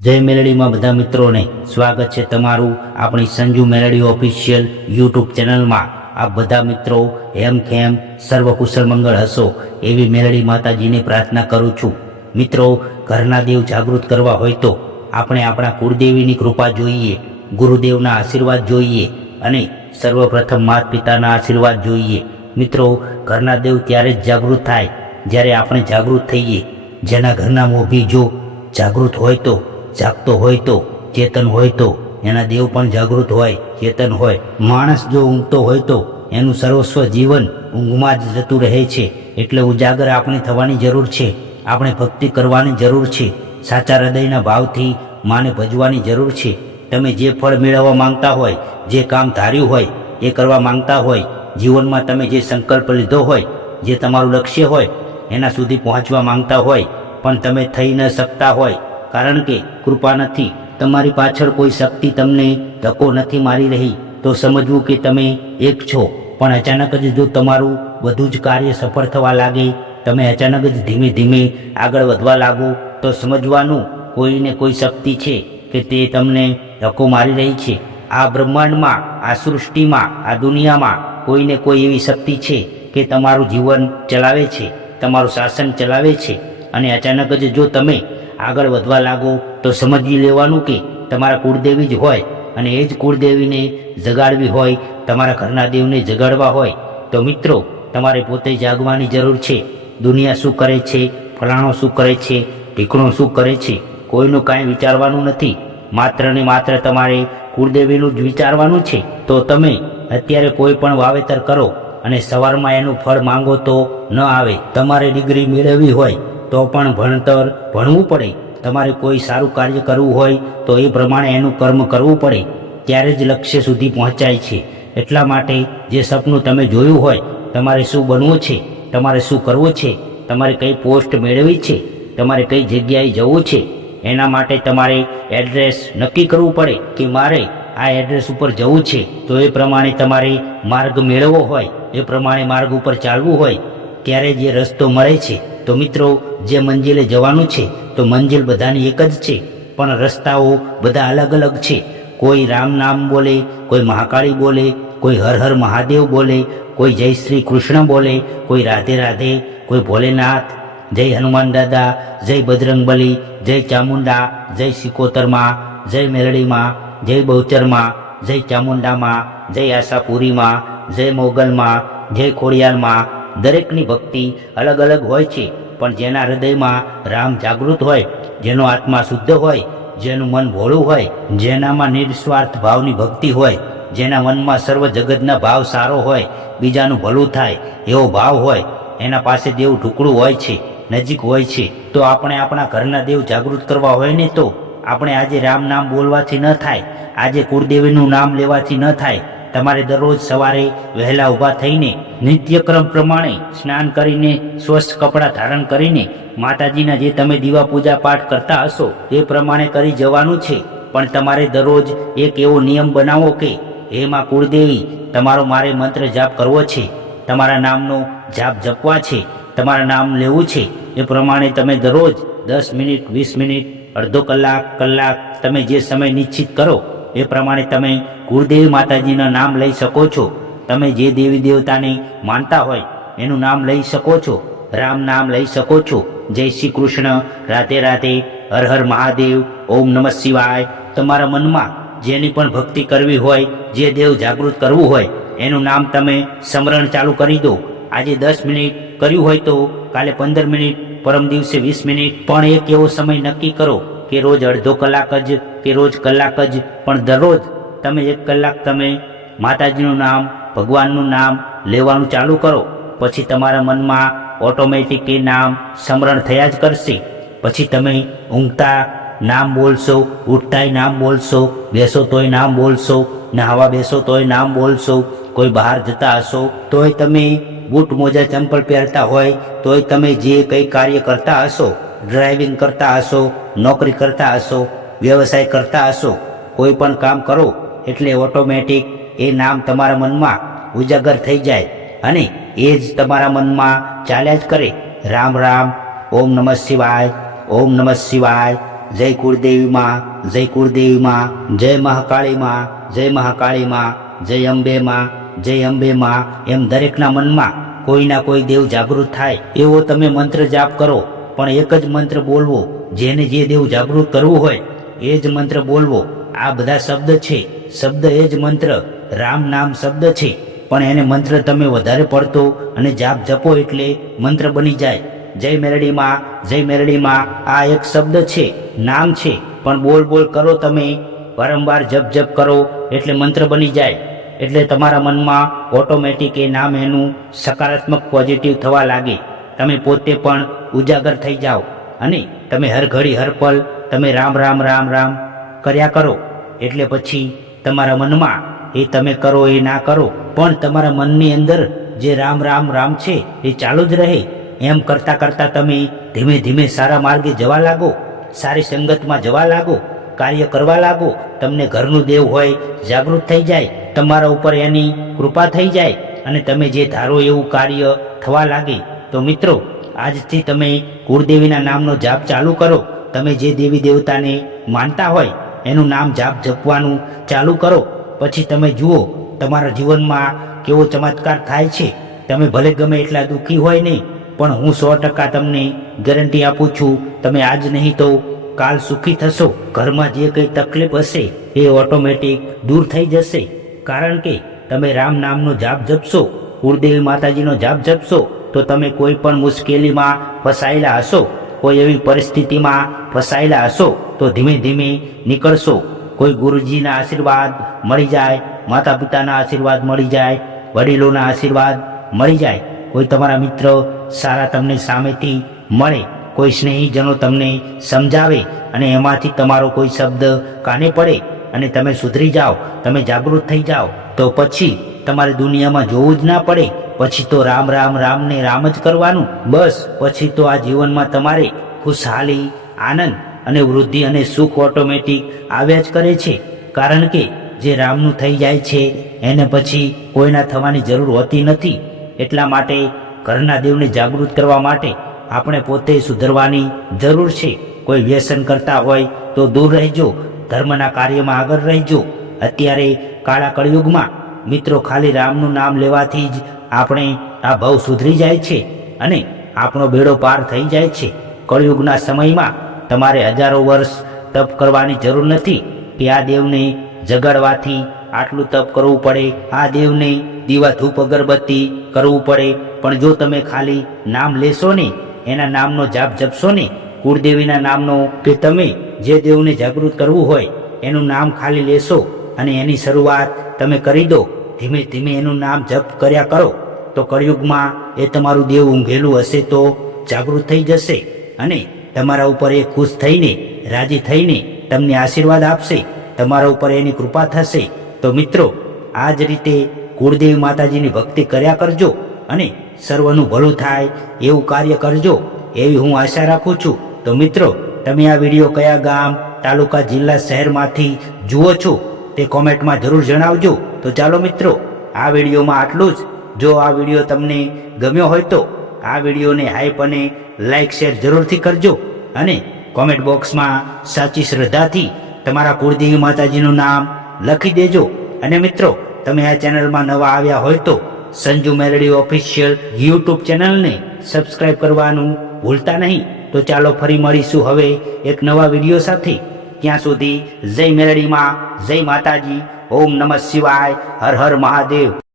જય મેલડીમાં બધા મિત્રોને સ્વાગત છે તમારું આપણી સંજુ મેલડી ઓફિશિયલ યુટ્યુબ ચેનલમાં। આપ બધા મિત્રો હેમખેમ સર્વકુશળ મંગળ હશો એવી મેલડી માતાજીની પ્રાર્થના કરું છું। મિત્રો, ઘરના દેવ જાગૃત કરવા હોય તો આપણે આપણા કુળદેવીની કૃપા જોઈએ, ગુરુદેવના આશીર્વાદ જોઈએ અને સર્વપ્રથમ માતા પિતાના આશીર્વાદ જોઈએ। મિત્રો, ઘરના દેવ ત્યારે જ જાગૃત થાય જ્યારે આપણે જાગૃત થઈએ। જેના ઘરના મોભી જો જાગૃત હોય તો, જાગતો હોય તો, ચેતન હોય તો એના દેવ પણ જાગૃત હોય, ચેતન હોય। માણસ જો ઊંઘતો હોય તો એનું સર્વસ્વ જીવન ઊંઘમાં જ જતું રહે છે। એટલે ઉજાગર આપણે થવાની જરૂર છે, આપણે ભક્તિ કરવાની જરૂર છે, સાચા હૃદયના ભાવથી માને ભજવાની જરૂર છે। તમે જે ફળ મેળવવા માંગતા હોય, જે કામ ધાર્યું હોય, એ કરવા માંગતા હોય, જીવનમાં તમે જે સંકલ્પ લીધો હોય, જે તમારું લક્ષ્ય હોય, એના સુધી પહોંચવા માંગતા હોય પણ તમે થઈ ન શકતા હોય કારણ કે કૃપા નથી, તમારી પાછળ કોઈ શક્તિ તમને ધક્કો નથી મારી રહી, તો સમજવું કે તમે એક છો। પણ અચાનક જ જો તમારું બધું જ કાર્ય સફળ થવા લાગે, તમે અચાનક જ ધીમે ધીમે આગળ વધવા લાગો, તો સમજવાનું કોઈને કોઈ શક્તિ છે કે તે તમને ધક્કો મારી રહી છે। આ બ્રહ્માંડમાં, આ સૃષ્ટિમાં, આ દુનિયામાં કોઈને કોઈ એવી શક્તિ છે કે તમારું જીવન ચલાવે છે, તમારું શાસન ચલાવે છે। અને અચાનક જ જો તમે આગળ વધવા લાગો તો સમજી લેવાનું કે તમારા કુળદેવી જ હોય અને એ જ કુળદેવીને જગાડવી હોય, તમારા ઘરના દેવને જગાડવા હોય તો મિત્રો તમારે પોતે જાગવાની જરૂર છે। દુનિયા શું કરે છે, ફલાણો શું કરે છે, ઢીકણો શું કરે છે, કોઈનું કાંઈ વિચારવાનું નથી, માત્ર ને માત્ર તમારે કુળદેવીનું જ વિચારવાનું છે। તો તમે અત્યારે કોઈ પણ વાવેતર કરો અને સવારમાં એનું ફળ માંગો તો ન આવે। તમારે ડિગ્રી મેળવવી હોય તો પણ ભણતર ભણવું પડે, તમારે કોઈ સારું કાર્ય કરવું હોય તો એ પ્રમાણે એનું કર્મ કરવું પડે, ત્યારે જ લક્ષ્ય સુધી પહોંચાય છે। એટલા માટે જે સપનું તમે જોયું હોય, તમારે શું બનવું છે, તમારે શું કરવું છે, તમારે કઈ પોસ્ટ મેળવવી છે, તમારે કઈ જગ્યાએ જવું છે, એના માટે તમારે એડ્રેસ નક્કી કરવું પડે કે મારે આ એડ્રેસ ઉપર જવું છે। તો એ પ્રમાણે તમારે માર્ગ મેળવવો હોય, એ પ્રમાણે માર્ગ ઉપર ચાલવું હોય ત્યારે જે રસ્તો મળે છે। તો મિત્રો, જે મંજિલે જવાનું છે તો મંજિલ બધાની એક જ છે પણ રસ્તાઓ બધા અલગ અલગ છે। કોઈ રામ નામ બોલે, કોઈ મહાકાળી બોલે, કોઈ હર હર મહાદેવ બોલે, કોઈ જય શ્રી કૃષ્ણ બોલે, કોઈ રાધે રાધે, કોઈ ભોલેનાથ, જય હનુમાન દાદા, જય બજરંગબલી, જય ચામુંડા, જય સિકોતરમાં, જય મેલડીમાં, જય બહુચરમાં, જય ચામુંડામાં, જય આશાપુરીમાં, જય મોગલમાં, જય ખોડિયારમાં। દરેકની ભક્તિ અલગ અલગ હોય છે પણ જેના હૃદયમાં રામ જાગૃત હોય, જેનો આત્મા શુદ્ધ હોય, જેનું મન ભોળું હોય, જેનામાં નિસ્વાર્થ ભાવની ભક્તિ હોય, જેના મનમાં સર્વ જગતના ભાવ સારો હોય, બીજાનું ભલું થાય એવો ભાવ હોય, એના પાસે દેવ ઢુકડું હોય છે, નજીક હોય છે। તો આપણે આપણા ઘરના દેવ જાગૃત કરવા હોય ને તો આપણે આજે રામ નામ બોલવાથી ન થાય, આજે કુળદેવીનું નામ લેવાથી ન થાય। તમારે દરરોજ સવારે વહેલા ઊભા થઈને નિત્યક્રમ પ્રમાણે સ્નાન કરીને, સ્વચ્છ કપડાં ધારણ કરીને માતાજીના જે તમે દીવા પૂજા પાઠ કરતા હશો એ પ્રમાણે કરી જવાનું છે। પણ તમારે દરરોજ એક એવો નિયમ બનાવો કે એમાં કુળદેવી, તમારો મારે મંત્ર જાપ કરવો છે, તમારા નામનો જાપ જપવા છે, તમારા નામ લેવું છે। એ પ્રમાણે તમે દરરોજ 10 મિનિટ, 20 મિનિટ, અડધો કલાક, કલાક તમે જે સમય નિશ્ચિત કરો એ પ્રમાણે તમે કુળદેવી માતાજીના નામ લઈ શકો છો। તમે જે દેવી દેવતાને માનતા હોય એનું નામ લઈ શકો છો, રામ નામ લઈ શકો છો, જય શ્રી કૃષ્ણ, રાધે રાધે, હર હર મહાદેવ, ઓમ નમઃ શિવાય। તમારા મનમાં જેની પણ ભક્તિ કરવી હોય, જે દેવ જાગૃત કરવું હોય એનું નામ તમે સ્મરણ ચાલુ કરી દો। આજે 10 મિનિટ કર્યું હોય તો કાલે 15 મિનિટ, પરમ દિવસે 20 મિનિટ, પણ એક એવો સમય નક્કી કરો કે રોજ અડધો કલાક જ કે રોજ કલાક જ, પણ દરરોજ તમે 1 કલાક તમે માતાજીનું નામ, ભગવાનનું નામ લેવાનું ચાલુ કરો। પછી તમારા મનમાં ઓટોમેટિક એ નામ સ્મરણ થયા જ કરશે। પછી તમે ઊંઘતા નામ બોલશો, ઉઠતાય નામ બોલશો, બેસો તોય નામ બોલશો, નહાવા બેસો તોય નામ બોલશો, કોઈ બહાર જતા હશો તોય તમે બૂટ મોજા ચંપલ પહેરતા હોય તોય તમે જે કંઈ કાર્ય કરતા હશો, ડ્રાઇવિંગ કરતા હશો, નોકરી કરતા હશો, વ્યવસાય કરતા હશો, કોઈ પણ કામ કરો એટલે ઓટોમેટિક એ નામ તમારા મનમાં ઉજાગર થઈ જાય અને એ જ તમારા મનમાં ચાલ્યા જ કરે। રામ રામ, ઓમ નમઃ શિવાય, ઓમ નમઃ શિવાય, જય કુળદેવી માં, જય કુળદેવી માં, જય મહાકાળી માં, જય મહાકાળી માં, જય અંબે માં, જય અંબે માં, એમ દરેકના મનમાં કોઈના કોઈ દેવ જાગૃત થાય એવો તમે મંત્ર જાપ કરો. પણ એક જ મંત્ર બોલવો, જેને જે દેવ જાગૃત કરવું હોય એ જ મંત્ર બોલવો. આ બધા શબ્દ છે, શબ્દ એ જ મંત્ર, રામ નામ શબ્દ છે, પણ એને મંત્ર તમે વધારે પડતો અને જાપ જપો એટલે મંત્ર બની જાય. જય મેરડીમાં, જય મેરડીમાં આ એક શબ્દ છે, નામ છે, પણ બોલ બોલ કરો તમે, વારંવાર જપ જપ કરો એટલે મંત્ર બની જાય. એટલે તમારા મનમાં ઓટોમેટિક એ નામ એનું સકારાત્મક પોઝિટિવ થવા લાગે. તમે પોતે પણ ઉજાગર થઈ જાઓ અને તમે હર ઘડી હર પલ તમે રામ રામ રામ રામ કર્યા કરો. એટલે પછી તમારા મનમાં એ તમે કરો એ ના કરો પણ તમારા મનની અંદર જે રામ રામ રામ છે એ ચાલુ જ રહે. એમ કરતાં કરતાં તમે ધીમે ધીમે સારા માર્ગે જવા લાગો, સારી સંગતમાં જવા લાગો, કાર્ય કરવા લાગો. તમને ઘરનું દેવ હોય જાગૃત થઈ જાય, તમારા ઉપર એની કૃપા થઈ જાય અને તમે જે ધારો એવું કાર્ય થવા લાગે. તો મિત્રો, આજથી તમે કુળદેવીના નામનો જાપ ચાલુ કરો. તમે જે દેવી દેવતાને માનતા હોય એનું નામ જાપ જપવાનું ચાલુ કરો. પછી તમે જુઓ તમારા જીવનમાં કેવો ચમત્કાર થાય છે. તમે ભલે ગમે એટલા દુઃખી હોય નહીં, પણ હું 100% તમને ગેરંટી આપું છું, તમે આજ નહીં તો કાલ સુખી થશો. ઘરમાં જે કંઈ તકલીફ હશે એ ઓટોમેટિક દૂર થઈ જશે. કારણ કે તમે રામ નામનો જાપ જપશો, કુળદેવી માતાજીનો જાપ જપશો, તો તમે કોઈ પણ મુશ્કેલીમાં ફસાયેલા હશો, કોઈ એવી પરિસ્થિતિમાં ફસાયેલા હશો તો ધીમે ધીમે નીકળશો. કોઈ ગુરુજીના આશીર્વાદ મળી જાય, માતા પિતાના આશીર્વાદ મળી જાય, વડીલોના આશીર્વાદ મળી જાય, કોઈ તમારા મિત્ર સારા તમને સામેથી મળે, કોઈ સ્નેહીજનો તમને સમજાવે અને એમાંથી તમારો કોઈ શબ્દ કાને પડે અને તમે સુધરી જાઓ, તમે જાગૃત થઈ જાઓ, તો પછી તમારે દુનિયામાં જોવું જ ના પડે. પછી તો રામ રામ રામ ને રામ જ કરવાનું. બસ પછી તો આ જીવનમાં તમારે ખુશહાલી, આનંદ અને વૃદ્ધિ અને સુખ ઓટોમેટિક આવ્યા જ કરે છે. કારણ કે જે રામનું થઈ જાય છે એને પછી કોઈના થવાની જરૂર હોતી નથી. એટલા માટે ઘરના દેવને જાગૃત કરવા માટે આપણે પોતે સુધરવાની જરૂર છે. કોઈ વ્યસન કરતા હોય તો દૂર રહેજો, ધર્મના કાર્યમાં આગળ રહેજો. અત્યારે કાળા કળિયુગમાં મિત્રો ખાલી રામનું નામ લેવાથી જ આપણે આ ભવ સુધરી જાય છે અને આપણો બેડો પાર થઈ જાય છે. કળિયુગના સમયમાં તમારે હજારો વર્ષ તપ કરવાની જરૂર નથી કે આ દેવને જગાડવાથી આટલું તપ કરવું પડે, આ દેવને દીવા ધૂપ અગરબત્તી કરવું પડે. પણ જો તમે ખાલી નામ લેશો ને, એના નામનો જાપ જપશો ને, કુળદેવીના નામનો, કે તમે જે દેવને જાગૃત કરવું હોય એનું નામ ખાલી લેશો અને એની શરૂઆત તમે કરી દો, ધીમે ધીમે એનું નામ જપ કર્યા કરો, તો કળિયુગમાં એ તમારું દેવ ઊંઘેલું હશે તો જાગૃત થઈ જશે અને તમારા ઉપર એ ખુશ થઈને, રાજી થઈને તમને આશીર્વાદ આપશે, તમારા ઉપર એની કૃપા થશે. તો મિત્રો, આ જ રીતે કુળદેવી માતાજીની ભક્તિ કર્યા કરજો અને સર્વનું ભલું થાય એવું કાર્ય કરજો, એવી હું આશા રાખું છું. તો મિત્રો, તમે આ વિડીયો કયા ગામ, તાલુકા, જિલ્લા, શહેરમાંથી જુઓ છો તે કોમેન્ટમાં જરૂર જણાવજો. તો ચાલો મિત્રો, આ વિડીયોમાં આટલું જ. જો આ વિડીયો તમને ગમ્યો હોય તો આ વિડીયોને હાઈપ અને લાઈક શેર જરૂરથી કરજો અને કોમેન્ટ બોક્સમાં સાચી શ્રદ્ધાથી તમારા કુળદેવી માતાજીનું નામ લખી દેજો. અને મિત્રો, તમે આ ચેનલમાં નવા આવ્યા હોય તો સંજુ મેલડી ઓફિશિયલ યુટ્યુબ ચેનલને સબસ્ક્રાઇબ કરવાનું ભૂલતા નહીં. તો ચાલો ફરી મળીશું હવે એક નવા વિડીયો સાથે. ત્યાં સુધી જય મેલડીમાં, જય માતાજી, ઓમ નમઃ શિવાય, હર હર મહાદેવ.